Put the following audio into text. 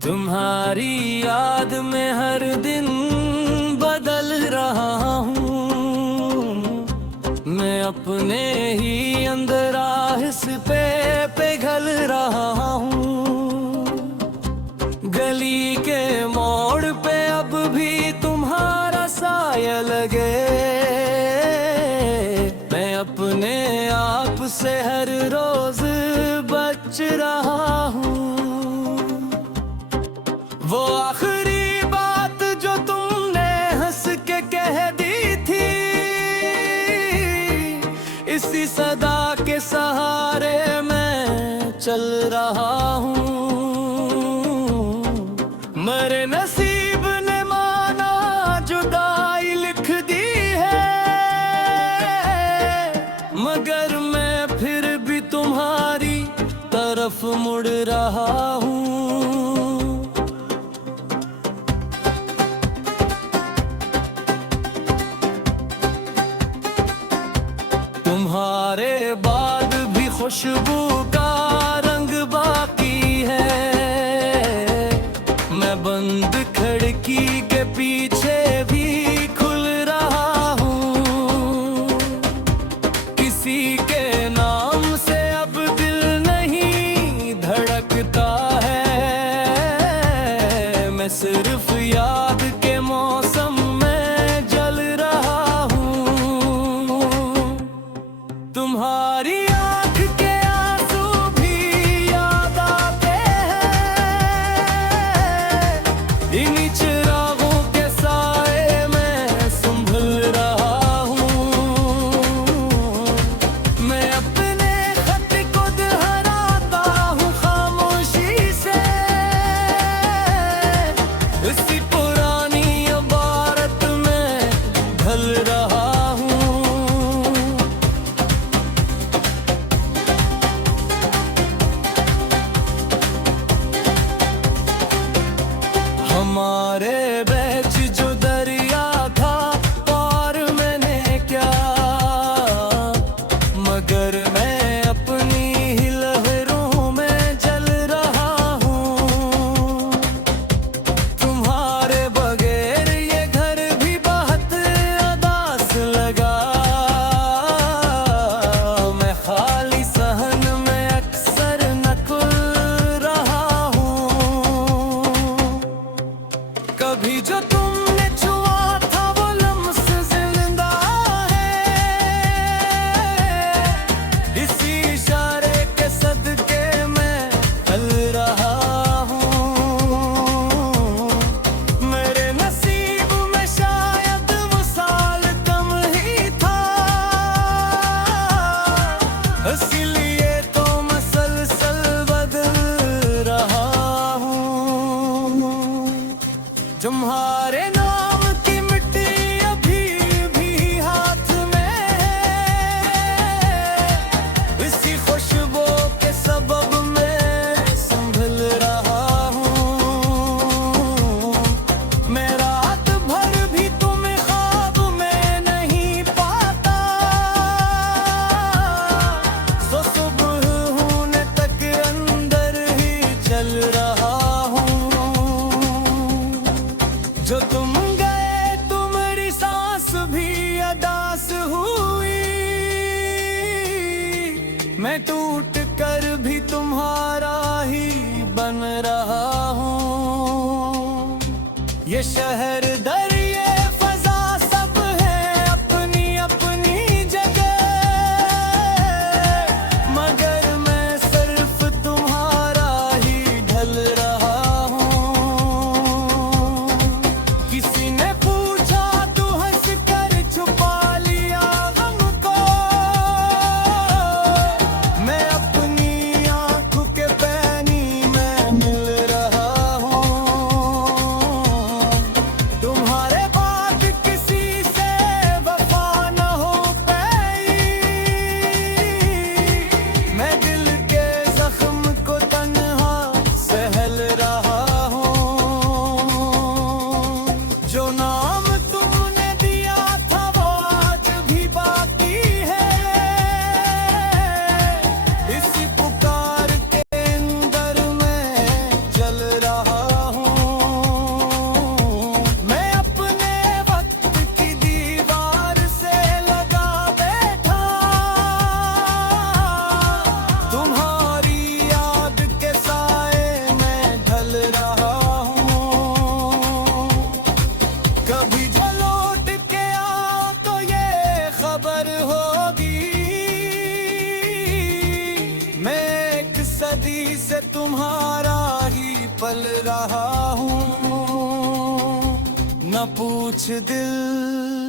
तुम्हारी याद में हर दिन बदल रहा हूँ। मैं अपने ही अंदर आहिस्ते पिघल रहा हूँ। गली के मोड़ पे अब भी तुम्हारा साया लगे। मैं अपने आप से हर रोज बच रहा हूँ। वो आखिरी बात जो तुमने हंस के कह दी थी, इसी सदा के सहारे मैं चल रहा हूँ। मेरे नसीब ने माना जुदाई लिख दी है, मगर मैं फिर भी तुम्हारी तरफ मुड़ रहा हूँ। तुम्हारे बाद भी खुशबू का रंग बाकी है। मैं बंद खिड़की के पीछे भी खुल रहा हूँ। किसी के नाम से अब दिल नहीं धड़कता है। मैं सिर्फ याद के मौसम में जल रहा हूँ। तुम्हारी आँख के आंसू भी याद आते हैं। इन्हीं चिरागों के साए में संभल रहा हूँ। मैं अपने खत को दोहराता हूँ खामोशी से। इसी पुरानी इबारत में ढल रहा हूँ। हमारे बीच जो दरिया था पार मैंने क्या, मगर मैं अपनी ही लहरों में जल रहा हूँ। तुम्हारे बगैर ये घर भी बहुत उदास लगा। मैं खाली सहन में अक्सर नकुल रहा हूँ। कभी जो तुमने छुआ था वो लम्स जिंदा है। इसी इशारे के सदके मैं हल रहा हूँ। मेरे नसीब में शायद वो साल कम ही था, इसलिए तो मसलसल बदल रहा हूँ। तुम्हारे नाम की मिट्टी अभी भी हाथ में है। इसी खुशबू के सबब मैं संभल रहा हूँ। मैं रात भर भी तुम्हें ख्वाब में नहीं पाता। सो सुबह होने तक अंदर ही चल रहा हूँ। जो तुम गए तुम्हारी सांस भी अदास हुई। मैं टूट कर भी तुम्हारा ही बन रहा हूँ। ये शहर दरिया फजा सब है अपनी अपनी जगह, मगर मैं सिर्फ तुम्हारा ही ढल रहा हूँ। किसी ने पूछा तू हंस कर छुपा लिया गम को। मैं अपनी आंखों के पैनी में मिल रहा हूँ। तुम्हारा सदी से तुम्हारा ही पल रहा हूँ, न पूछ दिल